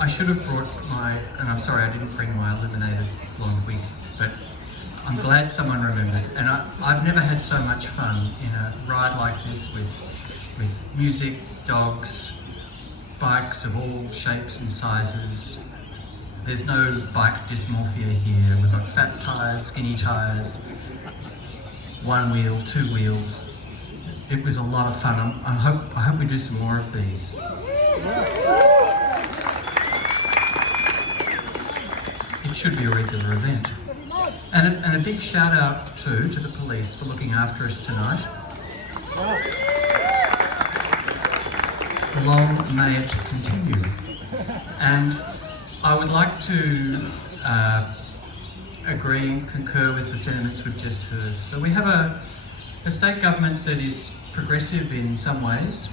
I should have brought my, and I'm sorry I didn't bring my illuminated blonde wig, but I'm glad someone remembered. And I've never had so much fun in a ride like this with music, dogs, bikes of all shapes and sizes. There's no bike dysmorphia here. We've got fat tyres, skinny tyres, one wheel, two wheels. It was a lot of fun. I hope we do some more of these. It should be a regular event. And a big shout out too to the police for looking after us tonight. Long may it continue. And I would like to agree and concur with the sentiments we've just heard. So we have a state government that is progressive in some ways,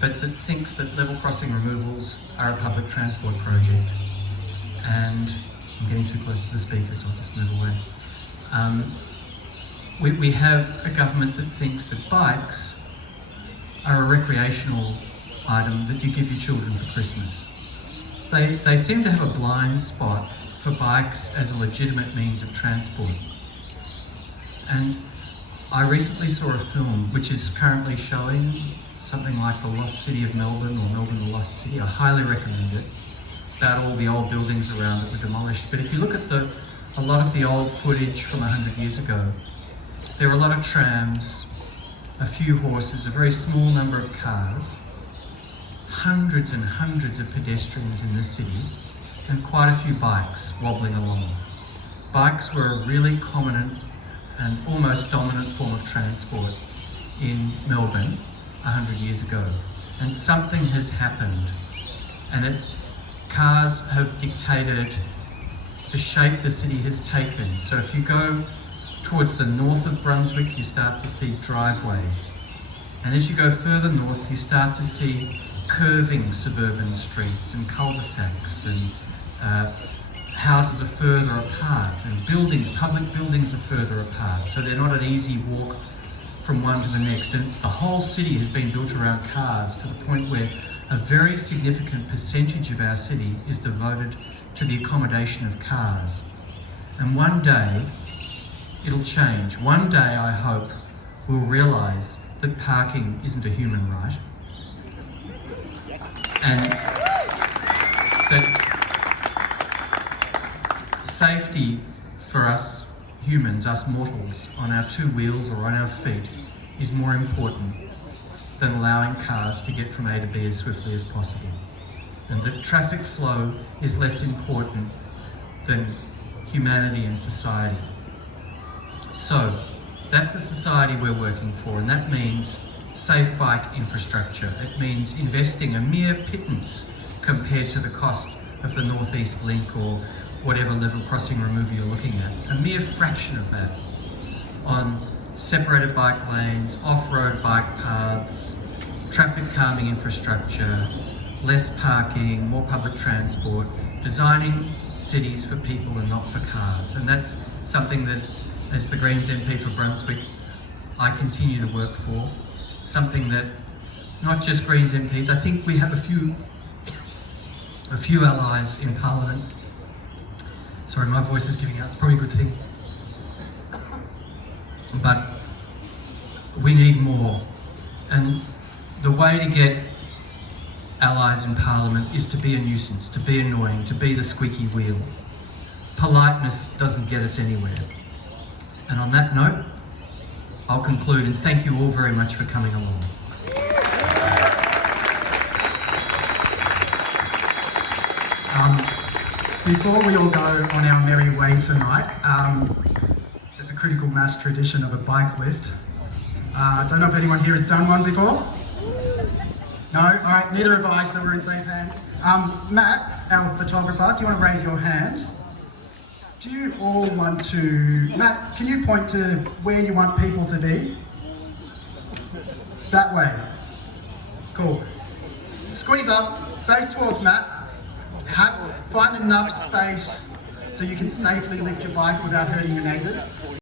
but that thinks that level crossing removals are a public transport project. And I'm getting too close to the speaker, so I'll just move away. We have a government that thinks that bikes are a recreational item that you give your children for Christmas. They seem to have a blind spot for bikes as a legitimate means of transport. And I recently saw a film which is currently showing something like the Lost City of Melbourne or Melbourne the Lost City. I highly recommend it, about all the old buildings around that were demolished. But if you look at a lot of the old footage from 100 years ago, there are a lot of trams, a few horses, a very small number of cars, hundreds and hundreds of pedestrians in the city, and quite a few bikes wobbling along. Bikes were a really common and almost dominant form of transport in Melbourne 100 years ago. And something has happened, and cars have dictated the shape the city has taken. So if you go towards the north of Brunswick, you start to see driveways. And as you go further north, you start to see curving suburban streets and cul-de-sacs, and houses are further apart, and public buildings are further apart. So they're not an easy walk from one to the next. And the whole city has been built around cars to the point where a very significant percentage of our city is devoted to the accommodation of cars. And one day, it'll change. One day, I hope, we'll realise that parking isn't a human right, and that safety for us humans, us mortals, on our two wheels or on our feet is more important than allowing cars to get from A to B as swiftly as possible. And that traffic flow is less important than humanity and society. So, that's the society we're working for, and that means safe bike infrastructure. It means investing a mere pittance compared to the cost of the North East Link or whatever level crossing removal you're looking at. A mere fraction of that on separated bike lanes, off-road bike paths, traffic calming infrastructure, less parking, more public transport, designing cities for people and not for cars. And that's something that, as the Greens MP for Brunswick, I continue to work for. Something that not just Greens MPs, I think we have a few allies in Parliament. Sorry, my voice is giving out, it's probably a good thing. But we need more. And the way to get allies in Parliament is to be a nuisance, to be annoying, to be the squeaky wheel. Politeness doesn't get us anywhere. And on that note, I'll conclude and thank you all very much for coming along. Before we all go on our merry way tonight, there's a critical mass tradition of a bike lift. I don't know if anyone here has done one before. No? Alright, neither have I, so we're in safe hands. Matt, our photographer, do you want to raise your hand? Do you all want to... Matt, can you point to where you want people to be? That way. Cool. Squeeze up, face towards Matt. Find enough space so you can safely lift your bike without hurting your neighbours.